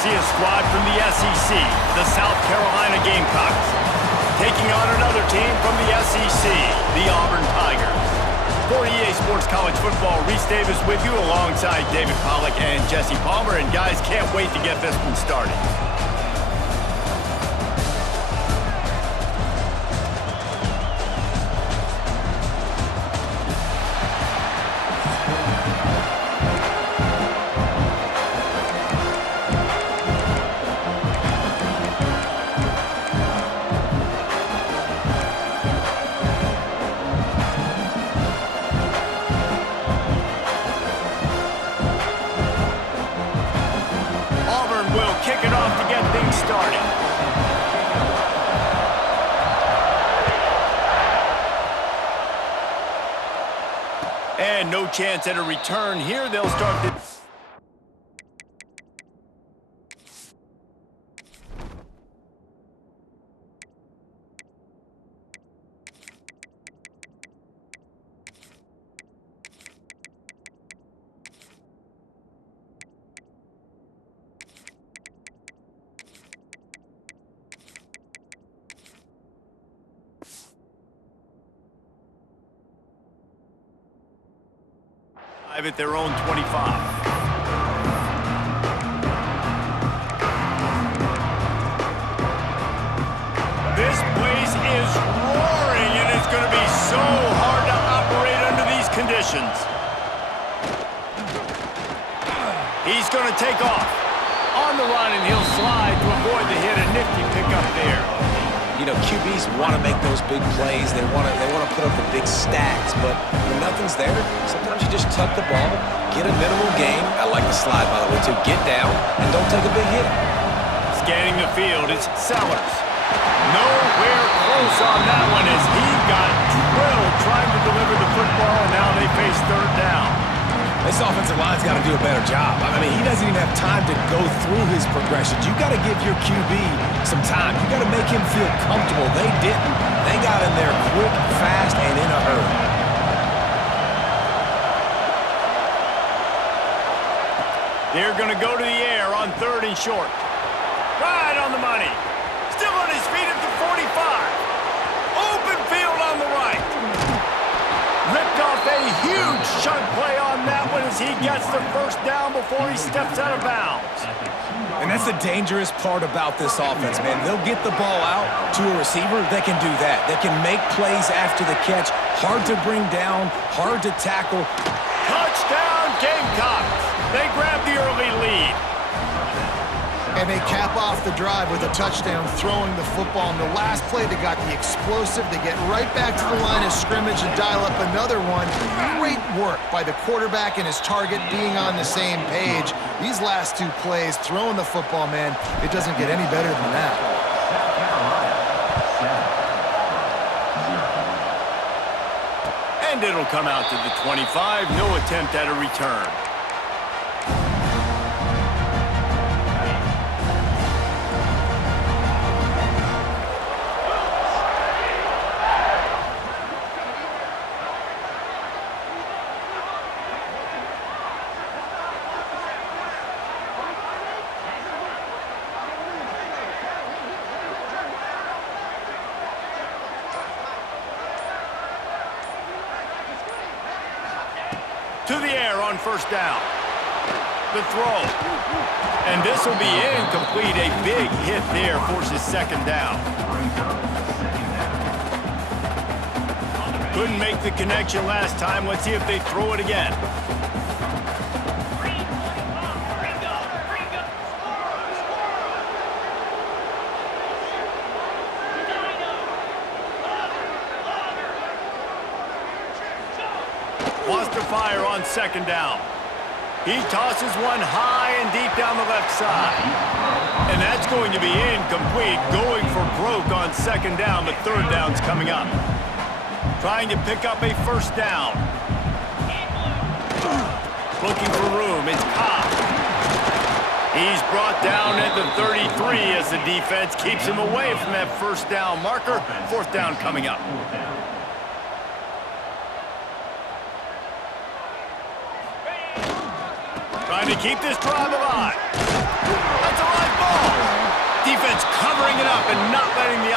see a squad from the SEC, the South Carolina Gamecocks, taking on another team from the SEC, the Auburn Tigers. For EA Sports College Football, Reese Davis with you alongside David Pollack and Jesse Palmer. And guys, can't wait to get this one started. Kick it off to get things started. And no chance at a return here. They'll start the... at their own 25. This place is roaring, and it's going to be so hard to operate under these conditions. He's going to take off on the run, and he'll slide to avoid the hit. A nifty pickup there. You know, QBs want to make those big plays. They want to put up the big stacks, but when nothing's there, sometimes you just tuck the ball, get a minimal gain. I like the slide, by the way, too. Get down and don't take a big hit. Scanning the field, it's Sellers. Nowhere close on that one as he got drilled trying to deliver the football, and now they face third down. This offensive line's got to do a better job. I mean, he doesn't even have time to go through his progressions. You got to give your QB some time. You got to make him feel comfortable. They didn't. They got in there quick, fast, and in a hurry. They're going to go to the air on 3rd and short. Right on the money. Still on his feet at the 45. Open field on the right. Ripped off a huge chunk play on that one as he gets the first down before he steps out of bounds. And that's the dangerous part about this offense, man. They'll get the ball out to a receiver. They can do that. They can make plays after the catch. Hard to bring down, hard to tackle. Touchdown, Gamecocks. They grab the early lead. And they cap off the drive with a touchdown, throwing the football. In the last play, they got the explosive. They get right back to the line of scrimmage and dial up another one. Great work by the quarterback and his target being on the same page. These last two plays, throwing the football, man, it doesn't get any better than that. And it'll come out to the 25. No attempt at a return. To the air on 1st down. The throw. And this will be incomplete. A big hit there forces 2nd down. Couldn't make the connection last time. Let's see if they throw it again. Wants to fire on 2nd down. He tosses one high and deep down the left side. And that's going to be incomplete. Going for broke on 2nd down, but 3rd down's coming up. Trying to pick up a 1st down. Looking for room. It's Cobb. He's brought down at the 33 as the defense keeps him away from that 1st down marker. 4th down coming up. Trying to keep this drive alive. That's a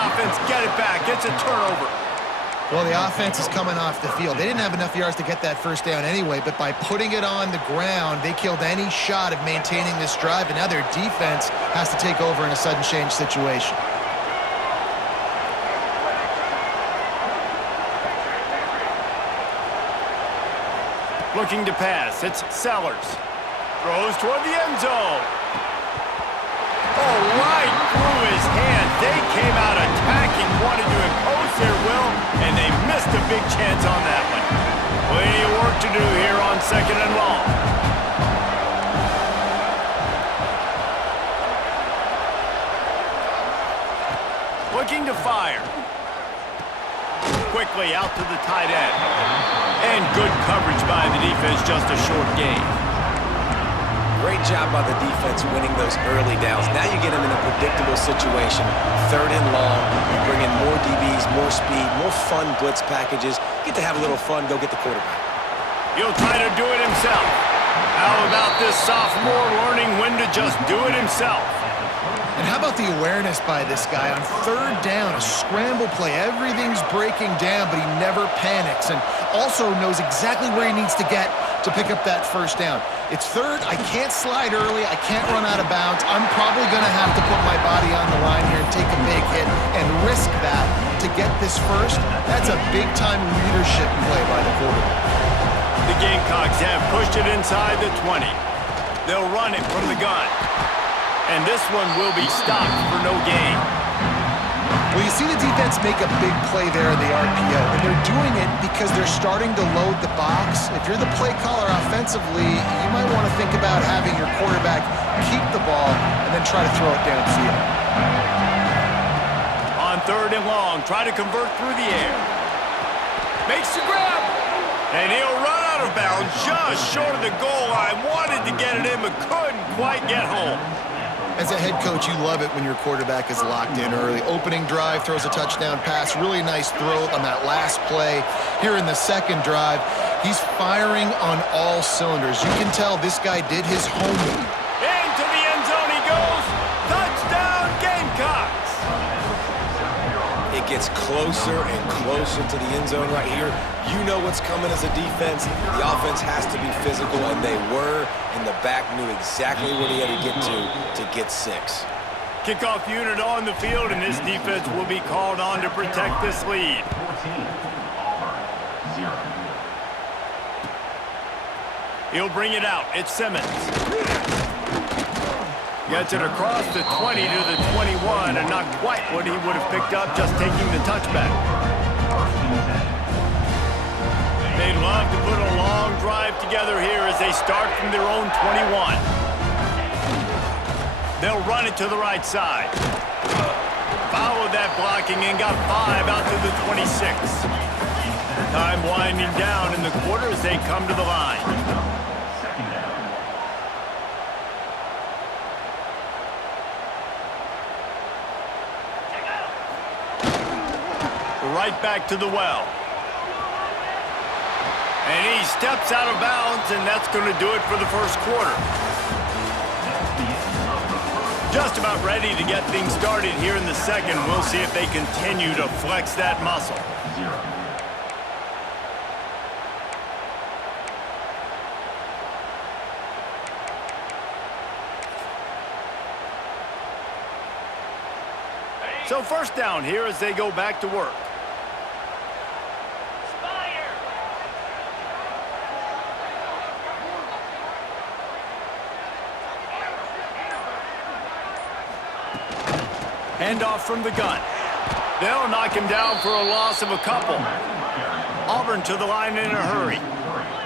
offense get it back. It's a turnover. Well, the offense is coming off the field. They didn't have enough yards to get that first down anyway, but by putting it on the ground, they killed any shot of maintaining this drive, and now their defense has to take over in a sudden change situation. Looking to pass. It's Sellers. Throws toward the end zone. Oh, right through his hand. They came out attacking, wanted to impose their will, and they missed a big chance on that one. Plenty of work to do here on 2nd and long. Looking to fire. Quickly out to the tight end. And good coverage by the defense, just a short gain. Great job by the defense winning those early downs. Now you get them in a predictable situation. 3rd and long, you bring in more DBs, more speed, more fun blitz packages. Get to have a little fun, go get the quarterback. He'll try to do it himself. How about this sophomore learning when to just do it himself? And how about the awareness by this guy on 3rd down, a scramble play. Everything's breaking down, but he never panics and also knows exactly where he needs to get to pick up that 1st down. It's 3rd. I can't slide early. I can't run out of bounds. I'm probably going to have to put my body on the line here and take a big hit and risk that to get this 1st. That's a big-time leadership play by the quarterback. The Gamecocks have pushed it inside the 20. They'll run it from the gun. And this one will be stopped for no gain. Well, you see the defense make a big play there in the RPO, and they're doing it because they're starting to load the box. If you're the play caller offensively, you might want to think about having your quarterback keep the ball and then try to throw it downfield. On 3rd and long, try to convert through the air. Makes the grab. And he'll run out of bounds just short of the goal line. Wanted to get it in, but couldn't quite get home. As a head coach, you love it when your quarterback is locked in early. Opening drive, throws a touchdown pass. Really nice throw on that last play. Here in the 2nd drive, he's firing on all cylinders. You can tell this guy did his homework. Into the end zone he goes. Touchdown, Gamecocks. It gets closer and closer to the end zone right here. You know what's coming as a defense. The offense has to be physical, and they were. And the back knew exactly where he had to get 6. Kickoff unit on the field, and this defense will be called on to protect this lead. He'll bring it out. It's Simmons. Gets it across the 20 to the 21, and not quite what he would have picked up just taking the touchback. They'd love to put a long drive together here as they start from their own 21. They'll run it to the right side. Followed that blocking and got 5 out to the 26. Time winding down in the quarter as they come to the line. Right back to the well. And he steps out of bounds, and that's going to do it for the 1st quarter. Just about ready to get things started here in the 2nd. We'll see if they continue to flex that muscle. So 1st down here as they go back to work. Handoff from the gun. They'll knock him down for a loss of a couple. Auburn to the line in a hurry.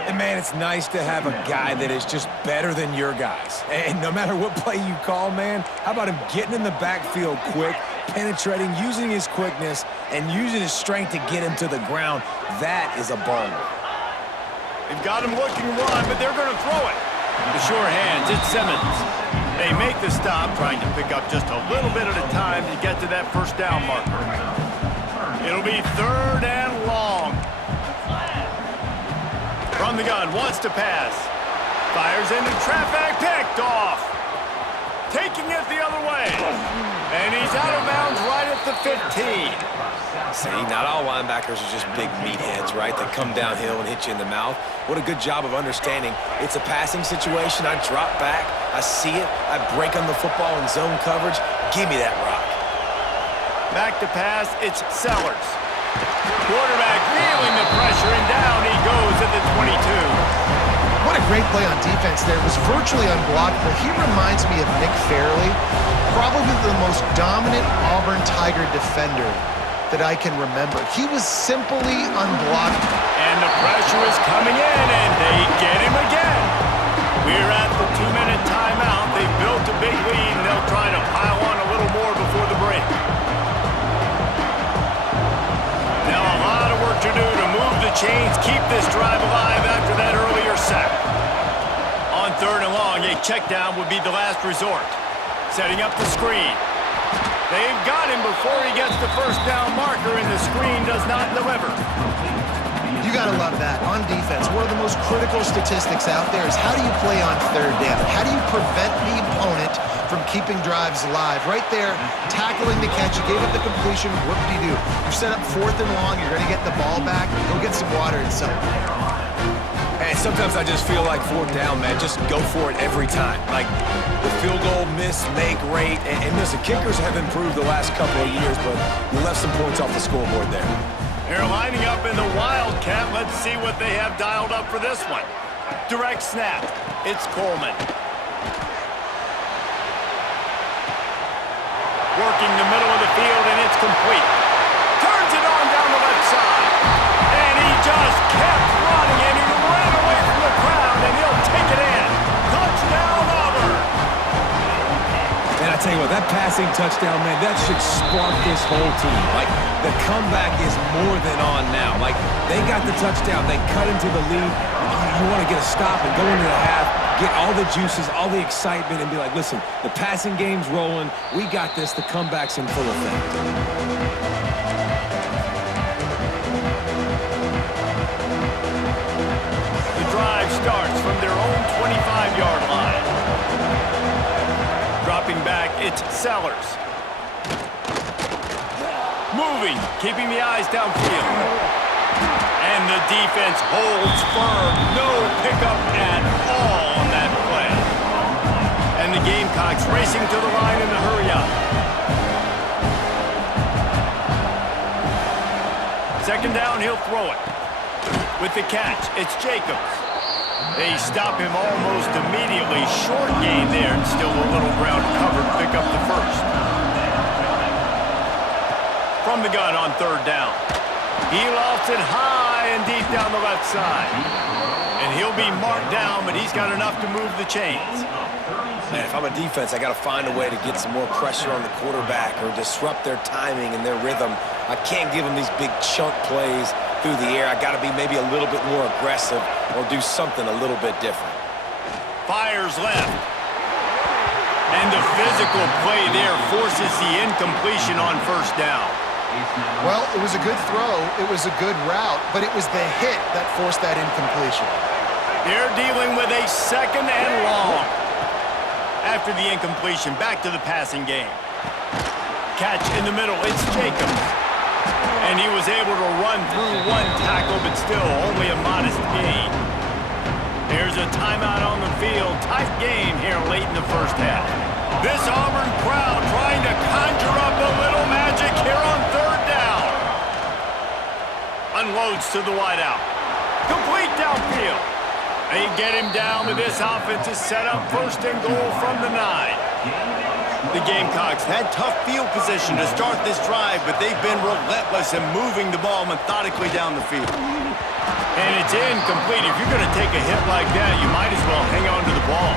And, man, it's nice to have a guy that is just better than your guys. And no matter what play you call, man, how about him getting in the backfield quick, penetrating, using his quickness, and using his strength to get him to the ground. That is a baller. They've got him looking run, but they're going to throw it. The sure hands, it's Simmons. They make the stop, trying to pick up just a little bit at a time to get to that 1st down marker. It'll be 3rd and long. From the gun, wants to pass. Fires into traffic, picked off. Taking it the other way. And he's out of bounds right at the 15. See, not all linebackers are just big meatheads, right? That come downhill and hit you in the mouth. What a good job of understanding. It's a passing situation. I drop back. I see it. I break on the football in zone coverage. Give me that rock. Back to pass, it's Sellers. Quarterback feeling the pressure, and down he goes at the 22. What a great play on defense there. It was virtually unblockable. He reminds me of Nick Fairley, probably the most dominant Auburn Tiger defender that I can remember. He was simply unblockable. And the pressure is coming in, and they get him again. We're at the 2-minute timeout. They've built a big lead, and they'll try to pile on a little more before the break. Now a lot of work to do to move the chains, keep this drive alive after that earlier sack. On 3rd and long, a check down would be the last resort. Setting up the screen. They've got him before he gets the first down marker, and the screen does not deliver. You got to love that. On defense, one of the most critical statistics out there is how do you play on 3rd down? How do you prevent the opponent from keeping drives alive? Right there, tackling the catch. You gave up the completion. Whoop-de-doo. You set up 4th and long. You're going to get the ball back. Go get some water and celebrate. And sometimes I just feel like 4th down, man. Just go for it every time. Like the field goal miss, make rate. And listen, kickers have improved the last couple of years, but you left some points off the scoreboard there. They're lining up in the Wildcat. Let's see what they have dialed up for this one. Direct snap. It's Coleman. Working the middle of the field, and it's complete. Turns it on down the left side. And he just kept running, and he ran away from the crowd, and he'll take it in. Touchdown, Auburn. And I tell you what, that passing touchdown, man, that should spark this whole team. Like, the comeback is more than on now. Like, they got the touchdown. They cut into the lead. You want to get a stop and go into the half, get all the juices, all the excitement, and be like, listen, the passing game's rolling. We got this. The comeback's in full effect. The drive starts from their own 25-yard line. Dropping back, it's Sellers. Moving, keeping the eyes downfield. And the defense holds firm. No pickup at all on that play. And the Gamecocks racing to the line in the hurry-up. 2nd down, he'll throw it. With the catch, it's Jacobs. They stop him almost immediately. Short gain there, and still a little ground covered to pick up the first. From the gun on 3rd down. He lost it high and deep down the left side. And he'll be marked down, but he's got enough to move the chains. Man, if I'm a defense, I got to find a way to get some more pressure on the quarterback or disrupt their timing and their rhythm. I can't give them these big chunk plays through the air. I got to be maybe a little bit more aggressive or do something a little bit different. Fires left. And the physical play there forces the incompletion on 1st down. Well, it was a good throw. It was a good route, but it was the hit that forced that incompletion. They're dealing with a 2nd and long. After the incompletion, back to the passing game. Catch in the middle, it's Jacobs. And he was able to run through one tackle, but still only a modest gain. There's a timeout on the field. Tight game here late in the 1st half. This Auburn crowd trying to conjure up a little magic here on 3rd down. Unloads to the wideout. Complete downfield. They get him down, but this offense is set up 1st and goal from the 9. The Gamecocks had tough field position to start this drive, but they've been relentless in moving the ball methodically down the field. And it's incomplete. If you're going to take a hit like that, you might as well hang on to the ball.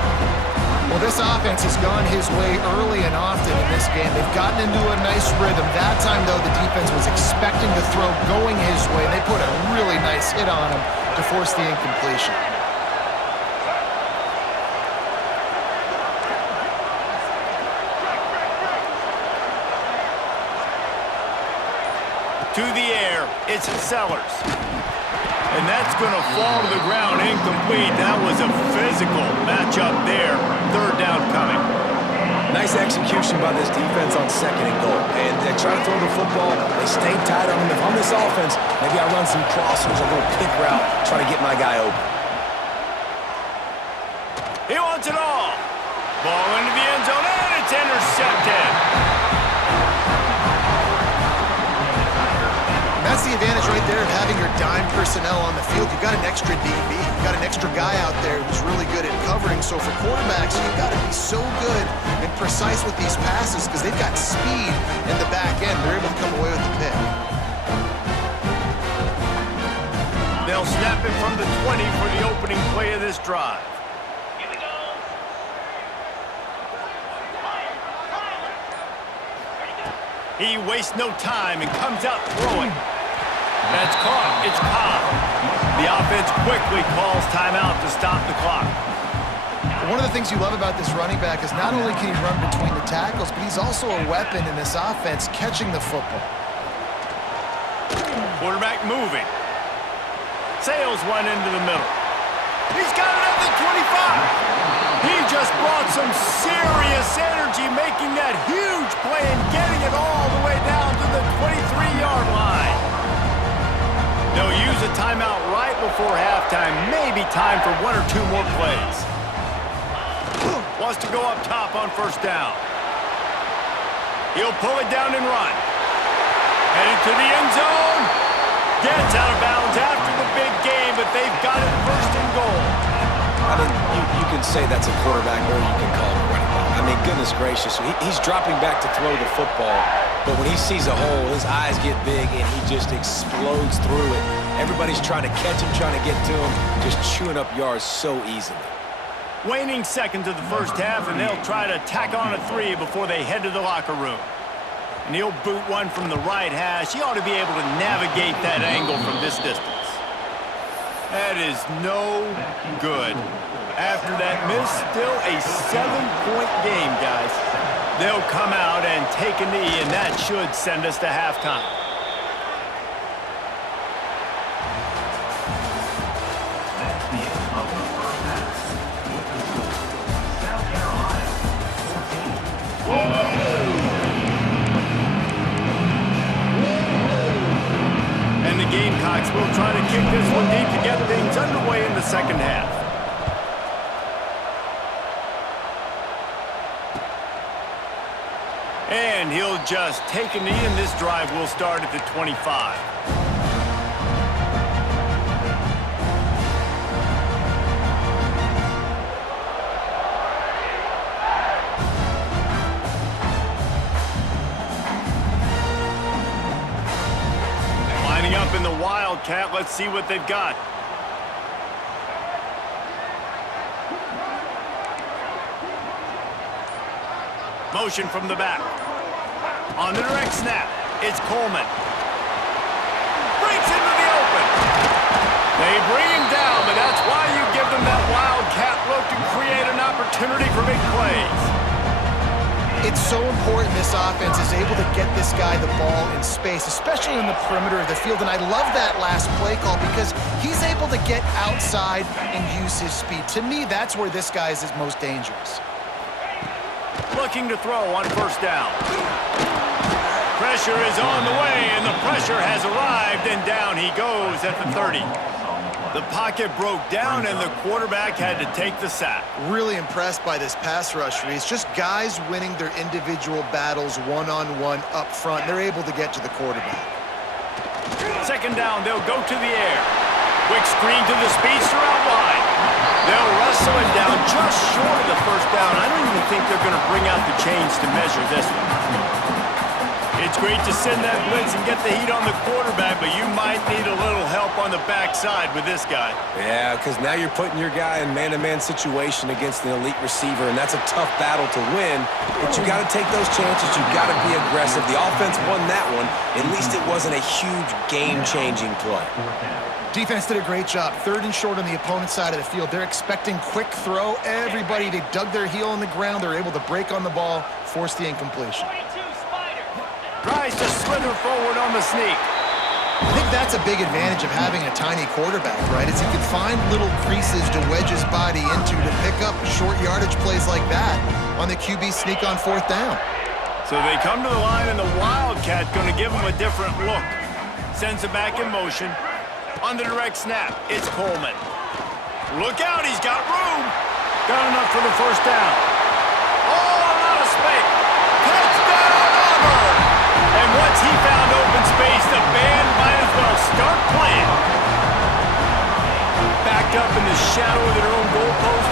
Well, this offense has gone his way early and often in this game. They've gotten into a nice rhythm. That time, though, the defense was expecting the throw going his way. They put a really nice hit on him to force the incompletion. To the air, it's Sellers. And that's going to fall to the ground incomplete. That was a physical matchup there. 3rd down coming. Nice execution by this defense on 2nd and goal. And they try to throw the football. They stay tight on him. If I'm this offense, maybe I run some crossers, a little pick route, try to get my guy open. He wants it all. Ball into the end zone, and it's intercepted. That's the advantage right there of having your dime personnel on the field. You've got an extra DB. You've got an extra guy out there who's really good at covering. So for quarterbacks, you've got to be so good and precise with these passes because they've got speed in the back end. They're able to come away with the pick. They'll snap it from the 20 for the opening play of this drive. He wastes no time and comes out throwing. That's caught. It's Cobb. The offense quickly calls timeout to stop the clock. One of the things you love about this running back is not only can he run between the tackles, but he's also a weapon in this offense catching the football. Quarterback moving. Sails one into the middle. He's got it at the 25. He just brought some serious energy making that huge play and getting it all the way down to the 23-yard line. They'll use a timeout right before halftime. Maybe time for 1 or 2 more plays. Wants to go up top on 1st down. He'll pull it down and run. Headed to the end zone. Gets out of bounds after the big game, but they've got it 1st and goal. I mean, you can say that's a quarterback or you can call it a running back. I mean, goodness gracious, he's dropping back to throw the football, but when he sees a hole, his eyes get big and he just explodes through it. Everybody's trying to catch him, trying to get to him, just chewing up yards so easily. Waning seconds of the 1st half, and they'll try to tack on a 3 before they head to the locker room. And he'll boot one from the right hash. He ought to be able to navigate that angle from this distance. That is no good. After that miss, still a 7-point game, guys. They'll come out and take a knee, and that should send us to halftime. And the Gamecocks will try to kick this one deep to get things underway in the 2nd half. And he'll just take a knee, and this drive will start at the 25. Lining up in the Wildcat, let's see what they've got. Motion from the back. On the direct snap, it's Coleman. Breaks into the open. They bring him down, but that's why you give them that wildcat look to create an opportunity for big plays. It's so important this offense is able to get this guy the ball in space, especially in the perimeter of the field. And I love that last play call because he's able to get outside and use his speed. To me, that's where this guy is his most dangerous. Looking to throw on 1st down. Pressure is on the way, and the pressure has arrived, and down he goes at the 30. The pocket broke down, and the quarterback had to take the sack. Really impressed by this pass rush, Reese. Just guys winning their individual battles one-on-one up front. They're able to get to the quarterback. 2nd down, they'll go to the air. Quick screen to the speedster out wide. They'll wrestle him down just short of the 1st down. I don't even think they're going to bring out the chains to measure this one. It's great to send that blitz and get the heat on the quarterback, but you might need a little help on the backside with this guy. Yeah, because now you're putting your guy in man-to-man situation against an elite receiver, and that's a tough battle to win, but you got to take those chances. You got to be aggressive. The offense won that one. At least it wasn't a huge game-changing play. Defense did a great job. 3rd and short on the opponent's side of the field. They're expecting quick throw. Everybody, they dug their heel on the ground. They're able to break on the ball, force the incompletion. Tries to slither forward on the sneak. I think that's a big advantage of having a tiny quarterback, right? Is he can find little creases to wedge his body into to pick up short yardage plays like that on the QB sneak on 4th down. So they come to the line, and the Wildcat going to give him a different look. Sends it back in motion. On the direct snap, it's Coleman. Look out, he's got room. Got enough for the 1st down. Oh, a lot of space. Touchdown, Auburn! And once he found open space, the band might as well start playing. Backed up in the shadow of their own goalpost,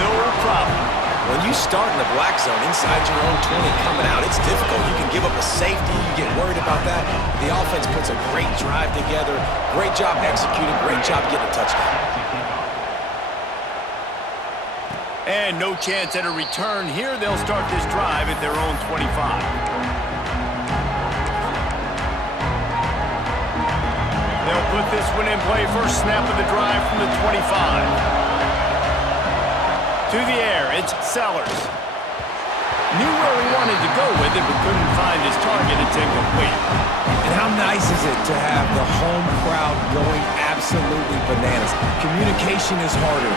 no problem. When you start in the black zone inside your own 20 coming out, it's difficult. You can give up a safety. You get worried about that. The offense puts a great drive together. Great job executing. Great job getting a touchdown. And no chance at a return here. They'll start this drive at their own 25. They'll put this one in play. First snap of the drive from the 25. To the air, it's Sellers. Knew where he wanted to go with it, but couldn't find his target. It's incomplete. And how nice is it to have the home crowd going absolutely bananas? Communication is harder.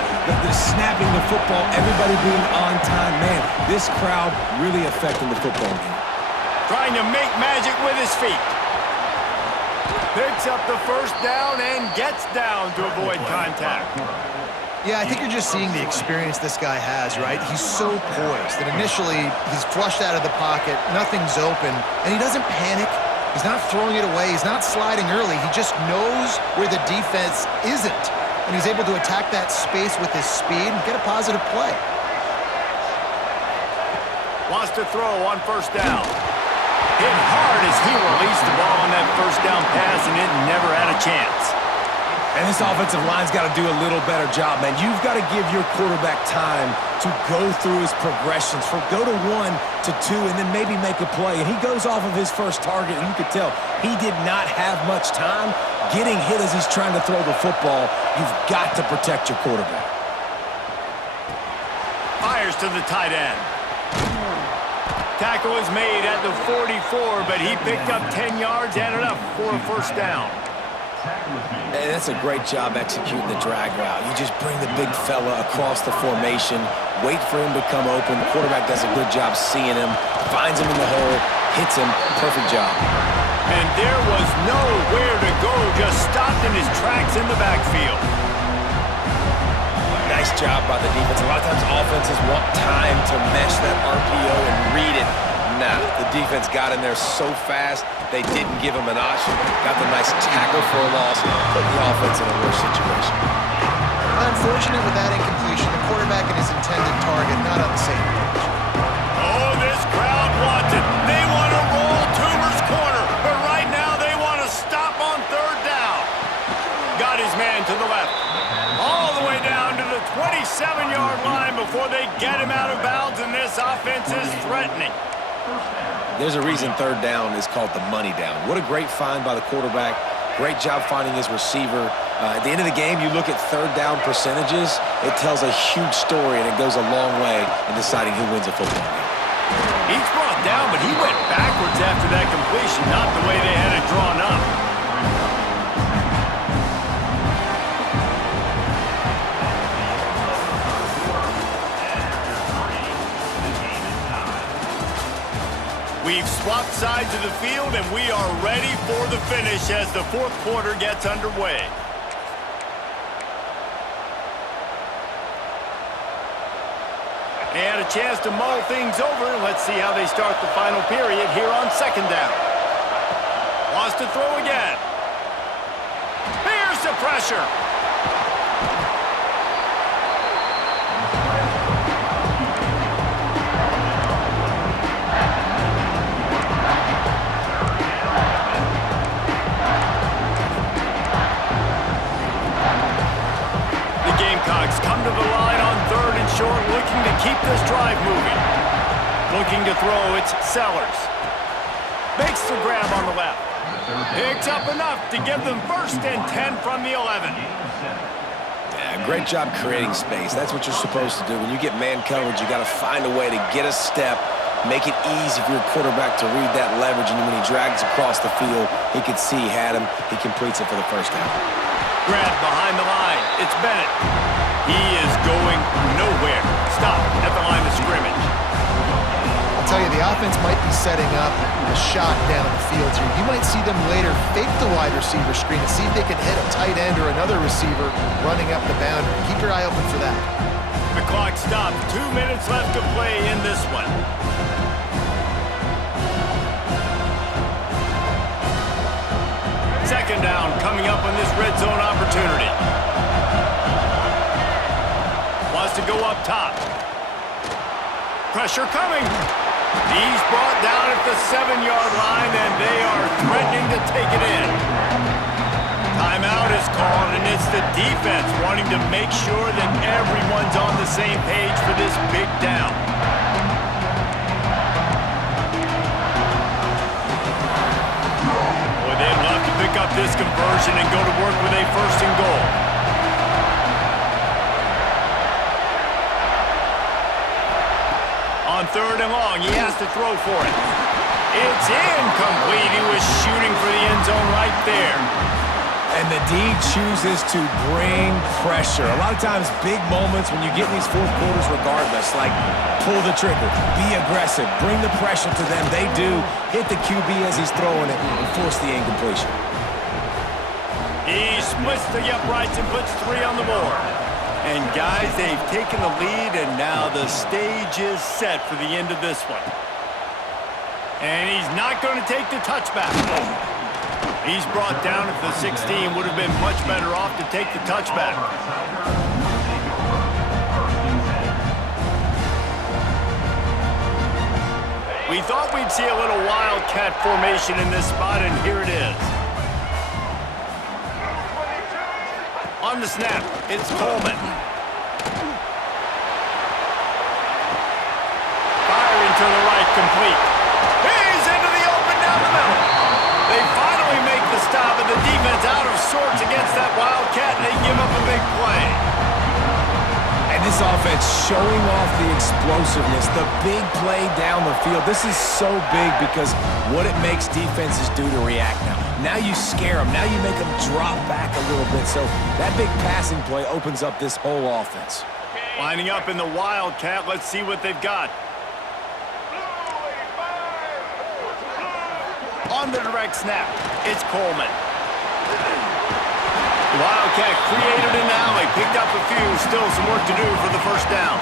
The snapping the football, everybody being on time. Man, this crowd really affecting the football game. Trying to make magic with his feet. Picks up the 1st down and gets down to avoid contact. Yeah, I think you're just seeing the experience this guy has, right? He's so poised that initially he's flushed out of the pocket, nothing's open, and he doesn't panic. He's not throwing it away. He's not sliding early. He just knows where the defense isn't, and he's able to attack that space with his speed and get a positive play. Wants to throw on 1st down. Hit hard as he released the ball on that 1st down pass, and it never had a chance. And this offensive line's got to do a little better job, man. You've got to give your quarterback time to go through his progressions, from go to 1 to 2, and then maybe make a play. And he goes off of his first target, and you could tell he did not have much time getting hit as he's trying to throw the football. You've got to protect your quarterback. Fires to the tight end. Tackle is made at the 44, but he picked up 10 yards and enough for a 1st down. And that's a great job executing the drag route. You just bring the big fella across the formation, wait for him to come open. The quarterback does a good job seeing him, finds him in the hole, hits him. Perfect job. And there was nowhere to go, just stopped in his tracks in the backfield. Nice job by the defense. A lot of times offenses want time to mesh that RPO and read it. Nah, the defense got in there so fast, they didn't give him an option. Got the nice tackle for a loss, put the offense in a worse situation. Unfortunate with that incompletion, the quarterback and his intended target not on the same page. Oh, this crowd wants it. They want to roll Toomer's corner, but right now they want to stop on 3rd down. Got his man to the left, all the way down to the 27-yard line before they get him out of bounds, and this offense is threatening. There's a reason 3rd down is called the money down. What a great find by the quarterback. Great job finding his receiver. At the end of the game, you look at 3rd down percentages. It tells a huge story, and it goes a long way in deciding who wins a football game. He's brought down, but he went backwards after that completion, not the way they had it drawn up. We've swapped sides of the field, and we are ready for the finish as the 4th quarter gets underway. They had a chance to mull things over, and let's see how they start the final period here on 2nd down. Wants to throw again. Here's the pressure. Come to the line on 3rd and short, looking to keep this drive moving. Looking to throw, it's Sellers. Makes the grab on the left. Picks up enough to give them 1st and 10 from the 11. Yeah, great job creating space. That's what you're supposed to do. When you get man coverage, you got to find a way to get a step, make it easy for your quarterback to read that leverage, and when he drags across the field, he can see he had him. He completes it for the first down. Grad behind the line. It's Bennett. He is going nowhere. Stop at the line of scrimmage. I'll tell you, the offense might be setting up a shot down the field here. You might see them later fake the wide receiver screen and see if they can hit a tight end or another receiver running up the boundary. Keep your eye open for that. The clock stopped. 2 minutes left to play in this one. Second down coming up on this red zone opportunity. Wants to go up top. Pressure coming. He's brought down at the 7-yard line, and they are threatening to take it in. Timeout is called, and it's the defense wanting to make sure that everyone's on the same page for this big down. Boy, they'd love to pick up this conversion and go to work with a first and goal. On third and long, he has to throw for it. It's incomplete. He was shooting for the end zone right there. And the D chooses to bring pressure. A lot of times, big moments when you get in these fourth quarters regardless, like pull the trigger, be aggressive, bring the pressure to them. They do hit the QB as he's throwing it and force the incompletion. He splits the uprights and puts 3 on the board. And guys, they've taken the lead, and now the stage is set for the end of this one. And he's not going to take the touchback. He's brought down at the 16. Would have been much better off to take the touchback. We thought we'd see a little wildcat formation in this spot, and here it is. On the snap, it's Coleman. Firing to the right, complete. He's into the open down the middle. They finally make the stop, and the defense out of sorts against that wildcat, and they give up a big play. And this offense showing off the explosiveness, the big play down the field. This is so big because what it makes defenses do to react now. Now you scare them. Now you make them drop back a little bit. So that big passing play opens up this whole offense. Lining up in the wildcat. Let's see what they've got. On the direct snap, it's Coleman. The wildcat created an alley, picked up a few, still some work to do for the first down.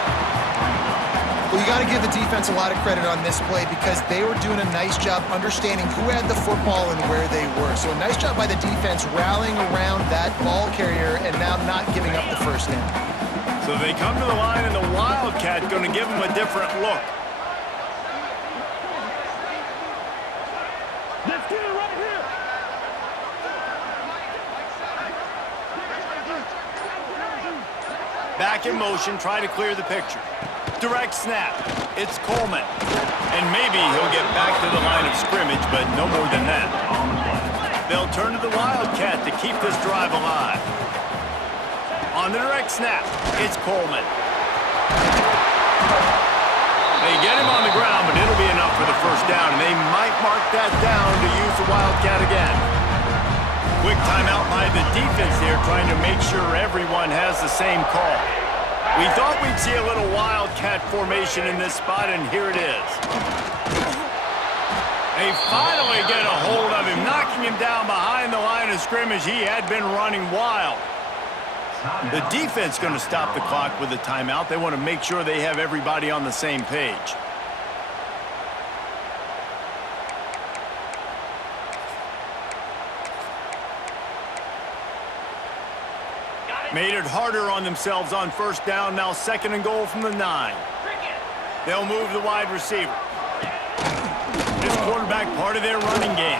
Well, you got to give the defense a lot of credit on this play because they were doing a nice job understanding who had the football and where they were. So a nice job by the defense rallying around that ball carrier and now not giving up the first down. So they come to the line, and the wildcat going to give them a different look. Let's get it right here. Back in motion, try to clear the picture. Direct snap. It's Coleman. And maybe he'll get back to the line of scrimmage, but no more than that. They'll turn to the wildcat to keep this drive alive. On the direct snap, it's Coleman. They get him on the ground, but it'll be enough for the first down, and they might mark that down to use the wildcat again. Quick timeout by the defense there, trying to make sure everyone has the same call. We thought we'd see a little wildcat formation in this spot, and here it is. They finally get a hold of him, knocking him down behind the line of scrimmage. He had been running wild. The defense going to stop the clock with a timeout. They want to make sure they have everybody on the same page. Made it harder on themselves on first down. Now second and goal from the 9. They'll move the wide receiver. This quarterback part of their running game.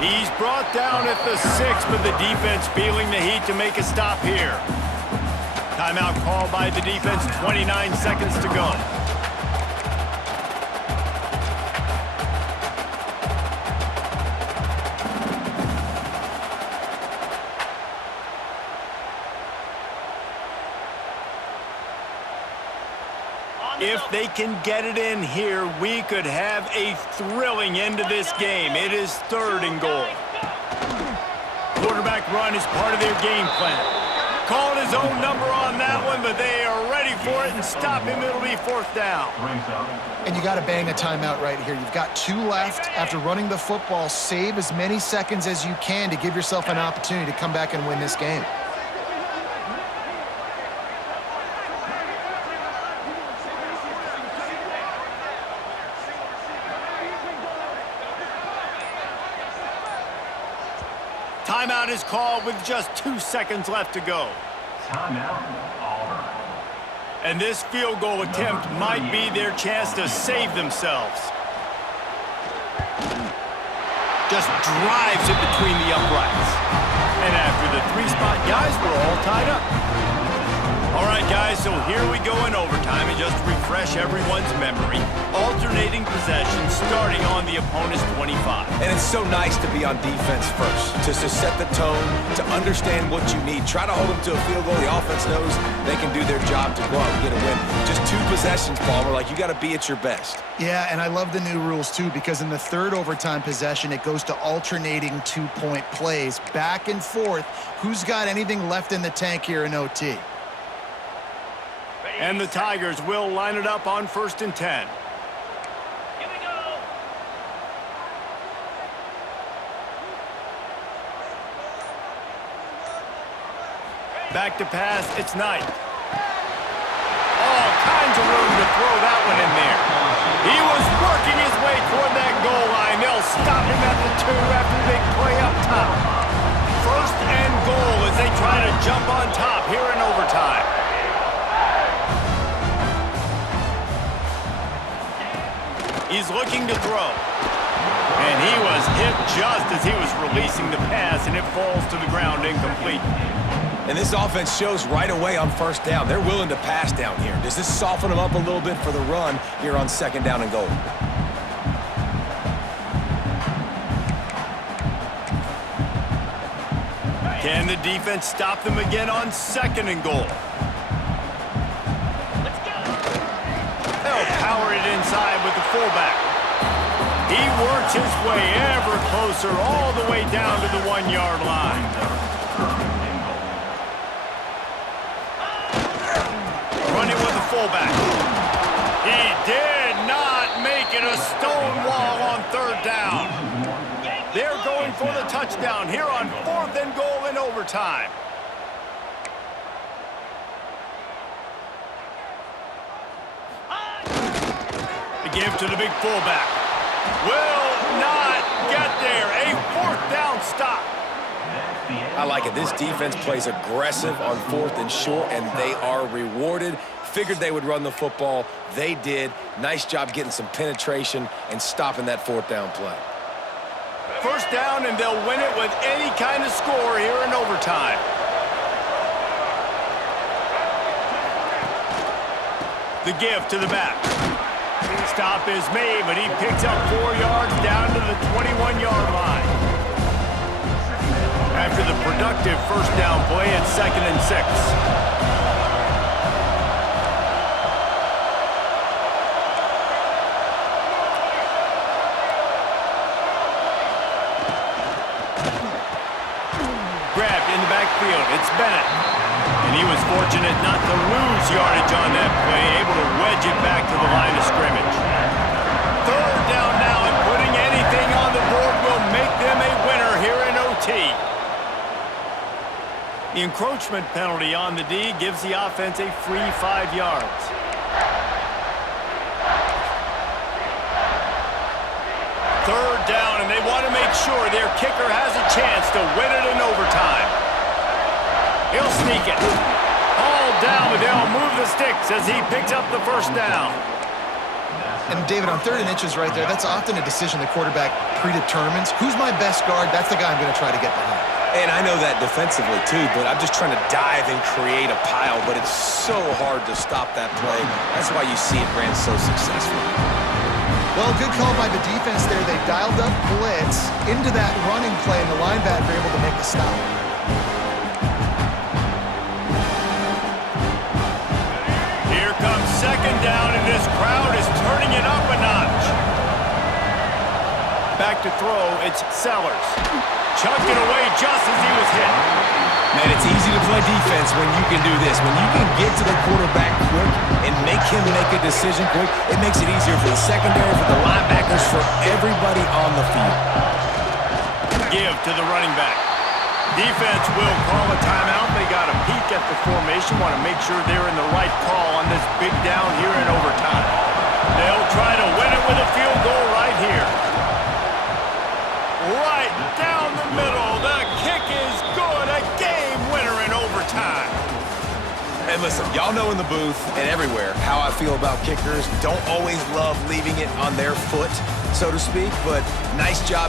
He's brought down at the 6, but the defense feeling the heat to make a stop here. Timeout called by the defense, 29 seconds to go. If they can get it in here, we could have a thrilling end to this game. It is 3rd and goal. Quarterback run is part of their game plan. Calling his own number on that one, but they are ready for it and stop him. It'll be 4th down. And you got to bang a timeout right here. You've got 2 left. After running the football, save as many seconds as you can to give yourself an opportunity to come back and win this game. Timeout is called with just 2 seconds left to go. Timeout, Auburn. And this field goal attempt might be their chance to save themselves. Just drives it between the uprights. And after the 3-spot guys, we're all tied up. All right, guys, so here we go in overtime, and just to refresh everyone's memory, alternating possession starting on the opponent's 25. And it's so nice to be on defense first, just to set the tone, to understand what you need. Try to hold them to a field goal. The offense knows they can do their job to go out and get a win. Just 2 possessions, Palmer. Like, you got to be at your best. Yeah, and I love the new rules, too, because in the 3rd overtime possession, it goes to alternating 2-point plays, back and forth. Who's got anything left in the tank here in OT? And the Tigers will line it up on 1st and 10. Here we go. Back to pass, it's Knight. All kinds of room to throw that one in there. He was working his way toward that goal line. They'll stop him at the 2 after the big play up top. 1st and goal as they try to jump on top here in overtime. He's looking to throw. And he was hit just as he was releasing the pass, and it falls to the ground incomplete. And this offense shows right away on 1st down. They're willing to pass down here. Does this soften them up a little bit for the run here on 2nd down and goal? Can the defense stop them again on 2nd and goal? They'll power it inside with the fullback. He works his way ever closer all the way down to the 1-yard line. Running with the fullback. He did not make it a stone wall on 3rd down. They're going for the touchdown here on 4th and goal in overtime. Give to the big fullback. Will not get there. A 4th down stop. I like it. This defense plays aggressive on 4th and short, and they are rewarded. Figured they would run the football. They did. Nice job getting some penetration and stopping that 4th down play. 1st down, and they'll win it with any kind of score here in overtime. The give to the back. Stop is made, but he picks up 4 yards down to the 21-yard line. After the productive 1st down play, it's 2nd and 6. Grabbed in the backfield, it's Bennett. And he was fortunate not to lose yardage on that play, able to wedge it back to the line of scrimmage. 3rd down now, and putting anything on the board will make them a winner here in OT. The encroachment penalty on the D gives the offense a free 5 yards. 3rd down, and they want to make sure their kicker has a chance to win it in overtime. He'll sneak it. All down, but they'll move the sticks as he picks up the 1st down. And David, on 3rd and inches right there, that's often a decision the quarterback predetermines. Who's my best guard? That's the guy I'm going to try to get behind. And I know that defensively, too, but I'm just trying to dive and create a pile, but it's so hard to stop that play. That's why you see it ran so successfully. Well, good call by the defense there. They dialed up blitz into that running play, and the linebacker able to make the stop. Here comes second down, and this crowd is turning it up a notch. Back to throw, it's Sellers. Chucked it away just as he was hit. Man, it's easy to play defense when you can do this. When you can get to the quarterback quick and make him make a decision quick, it makes it easier for the secondary, for the linebackers, for everybody on the field. Give to the running back. Defense will call a timeout. They got a peek at the formation, want to make sure they're in the right call on this big down here in overtime. They'll try to win it with a field goal right here. Right down the middle. The kick is good. A game winner in overtime. And listen, y'all know in the booth and everywhere how I feel about kickers. Don't always love leaving it on their foot, so to speak, but nice job.